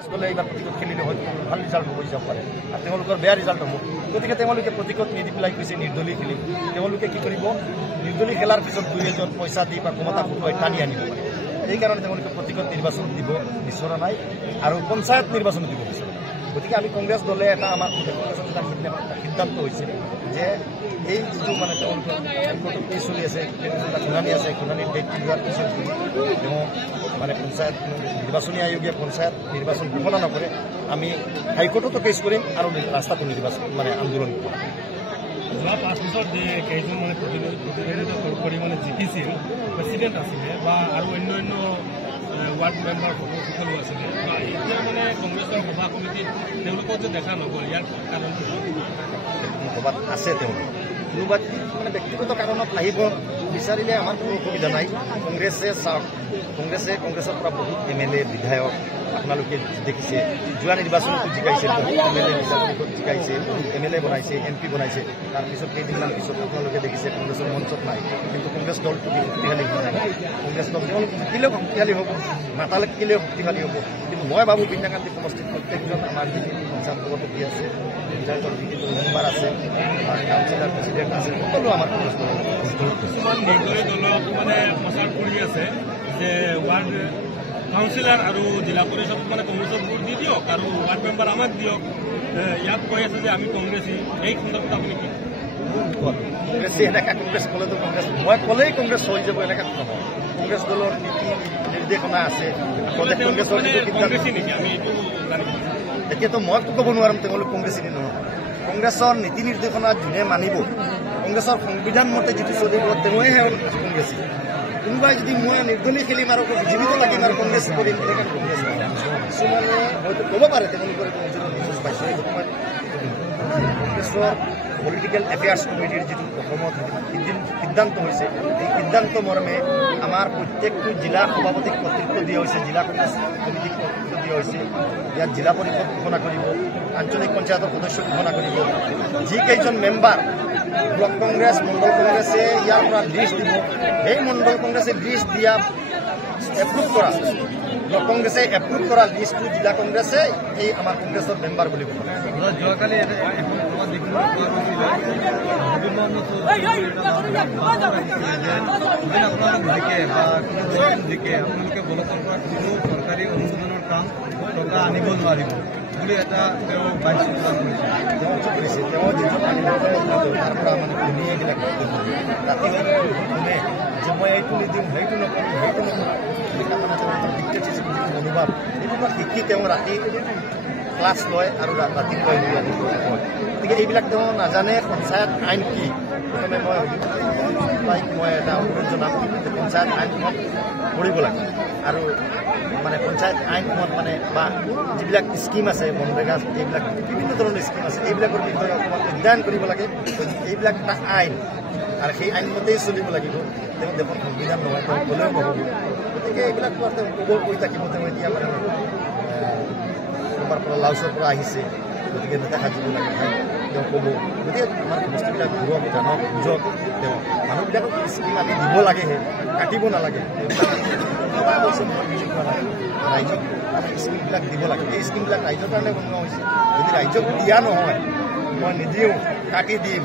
দলে এইবাৰ প্ৰতিকত খেলিলে হয়তো ভাল ৰিজাল্ট হ'ব যাব পাৰে আৰু তেওঁলোকৰ বেয়া ৰিজাল্ট হ'ব। গতিকে তেওঁলোকে প্ৰতিকত নিদি পেলাই কৈছে নিৰ্দলীয় খেলিম। তেওঁলোকে কি কৰিব, নিৰ্দলীয় খেলাৰ পিছত দুই এজন পইচা দি বা ক্ষমতা ফুটুৱাই টানি আনিব পাৰে। সেইকাৰণে তেওঁলোকে প্ৰতিকত নিৰ্বাচন দিব বিচৰা নাই আৰু পঞ্চায়ত নিৰ্বাচন দিব বিচৰা নাই। গতিকে আমি কংগ্ৰেছ দলে এটা আমাৰ কংগ্ৰেছৰ এটা সিদ্ধান্ত হৈছে যে এই যিটো মানে তেওঁলোকৰ হাইকোৰ্টত কেছ চলি আছে, এটা শুনানি আছে, শুনানিৰ ডেট যোৱাৰ পিছত তেওঁ মানে পঞ্চায়ত নিৰ্বাচনী আয়োগে পঞ্চায়ত নিৰ্বাচন ঘোষণা নকৰে, আমি হাইকোৰ্টতো কেছ কৰিম আৰু ৰাস্তাটো নিৰ্বাচন মানে আন্দোলন কৰিম। যোৱা 5 বছৰ যে কেইজন মানে প্ৰতিনিধিত্ব কৰি মানে জিকিছিল, প্ৰেচিডেণ্ট আছিলে বা আৰু অন্য ৱাৰ্ড মেম্বাৰ সকলো আছিলে, এতিয়া মানে কংগ্ৰেছৰ সভা সমিতিত তেওঁলোকক যে দেখা নগ'ল, ইয়াৰ কাৰণটো ক'ৰবাত আছে তেওঁলোক কোনোবা মানে ব্যক্তিগত কাৰণত আহিব বিচাৰিলে আমাৰ কোনো অসুবিধা নাই। কংগ্ৰেছে চাওক, কংগ্ৰেছৰ পৰা বহুত MLA বিধায়ক আপোনালোকে দেখিছে, যোৱা নিৰ্বাচনতো জিকাইছে, বহুত MLA নিৰ্বাচনত জিকাইছে, বহুত MLA বনাইছে, MP বনাইছে। তাৰপিছত কেইদিনমান পিছত আপোনালোকে দেখিছে কংগ্ৰেছৰ মঞ্চত নাই, কিন্তু কংগ্ৰেছ দলটো শক্তিশালী হোৱা নাই। কংগ্ৰেছ দল জিকিলেও শক্তিশালী হ'ব, নাটালে থাকিলেও শক্তিশালী হ'ব। কিন্তু মই ভাবোঁ বিন্যাকান্তি সমষ্টিত প্ৰত্যেকজন আমাৰ যিখিনি পঞ্চায়ত সভাপতি আছে, বিধায়কৰ যিখিনি মেম্বাৰ আছে, কাউন্সিলাৰ প্ৰেচিডেণ্ট আছে, সকলো আমাৰ কংগ্ৰেছ দলৰ। কিছুমান নিৰ্দলীয় দলক মানে প্ৰচাৰ কৰি আছে যে ৱাৰ্ড কাউন্সিলাৰ আৰু জিলা পৰিষদত মানে কংগ্ৰেছৰ ভোট দি দিয়ক আৰু ৱাৰ্ড মেম্বাৰ আমাক দিয়ক, ইয়াক কৈ আছে যে আমি কংগ্ৰেছী। এই সন্দৰ্ভত আপুনি কি কংগ্ৰেছী এনেকৈ কংগ্ৰেছ ক'লেতো কংগ্ৰেছ মই ক'লেই কংগ্ৰেছ হৈ যাব এনেকৈ নহয়। কংগ্ৰেছ দলৰ নীতি নিৰ্দেশনা আছে, কংগ্ৰেছৰ এতিয়াতো মইতো ক'ব নোৱাৰিম তেওঁলোক কংগ্ৰেছী নহয়। কংগ্ৰেছৰ নীতি নিৰ্দেশনা যোনে মানিব, কংগ্ৰেছৰ সংবিধান মতে যিটো চলিব তেওঁহে হ'ল কংগ্ৰেছী। কোনোবাই যদি মই নিৰ্দলীয় খেলিম আৰু জীৱিত লাগিম আৰু কংগ্ৰেছ কৰিম, তেনেকৈ কংগ্ৰেছ কিছুমানে হয়তো ক'ব পাৰে তেওঁলোকৰ নিজৰ পাইছে। কংগ্ৰেছৰ পলিটিকেল এফেয়াৰ্ছ কমিটিৰ যিটো অসমত সিদ্ধান্ত হৈছে, এই সিদ্ধান্ত মৰ্মে আমাৰ প্ৰত্যেকটো জিলা সভাপতিক কৰ্তৃত্ব দিয়া হৈছে, জিলা কংগ্ৰেছ কমিটিক কৰ্তৃত্ব দিয়া হৈছে। ইয়াত জিলা পৰিষদ ঘোষণা কৰিব, আঞ্চলিক পঞ্চায়তৰ সদস্য ঘোষণা কৰিব, যিকেইজন মেম্বাৰ ব্লক কংগ্ৰেছ মণ্ডল কংগ্ৰেছে ইয়াৰ পৰা লিষ্ট দিব, সেই মণ্ডল কংগ্ৰেছে লিষ্ট দিয়া এপ্ৰুভ কৰা, ব্লক কংগ্ৰেছে এপ্ৰুভ কৰা লিষ্টটো জিলা কংগ্ৰেছে এই আমাৰ কংগ্ৰেছৰ মেম্বাৰ বুলি ক'ব। যোৱাকালি আপোনালোকে ব্লকৰ পৰা কোনো চৰকাৰী অনুমোদনৰ কাম টকা আনিব নোৱাৰিব বুলি এটা তেওঁ বাধ্য কৰিছে। তেওঁ যিটো তাৰ পৰা মানে শুনি এইবিলাক ৰাতি শুনে যে মই এইটো নিদিম, সেইটো নকৰোঁ, সেইটো নকৰোঁ, মনোভাৱ এইটো শিকি তেওঁ ৰাতি ক্লাছ লয় আৰু ৰাতিপুৱাই গতিকে এইবিলাক তেওঁ নাজানে। পঞ্চায়ত আইন কি, প্ৰথমে মই এটা অনুৰোধ জনাম যে পঞ্চায়ত আইনখনত পঢ়িব লাগে আৰু মানে পঞ্চায়ত আইনখনত মানে বা যিবিলাক স্কিম আছে, মনৰেগা, এইবিলাক বিভিন্ন ধৰণৰ স্কিম আছে, এইবিলাকৰ বিষয়ে অধ্যয়ন কৰিব লাগে। এইবিলাক এটা আইন আৰু সেই আইন মতেই চলিব লাগিব। তেওঁ দেশৰ সংবিধান নহয়, তেওঁ ক'লেও নহ'ব। গতিকে এইবিলাক তেওঁ ক'ব কৈ থাকিব। তেওঁ এতিয়া মানে আমাৰ পৰা লাউচৰ পৰা আহিছে, গতিকে নেতা সাজিব লাগে, তেওঁ ক'ব। গতিকে আমাৰ সমষ্টিবিলাক ঘূৰক, জানক, বুজক। তেওঁ মানুহবিলাকক স্কিম আমি দিব লাগেহে, কাটিব নালাগে। ৰাইজক আমি স্কিমবিলাক দিব লাগে। এই স্কিমবিলাক ৰাইজৰ কাৰণে বনোৱা হৈছে। যদি ৰাইজক দিয়া নহয়, মই নিদিওঁ, কাটি দিম,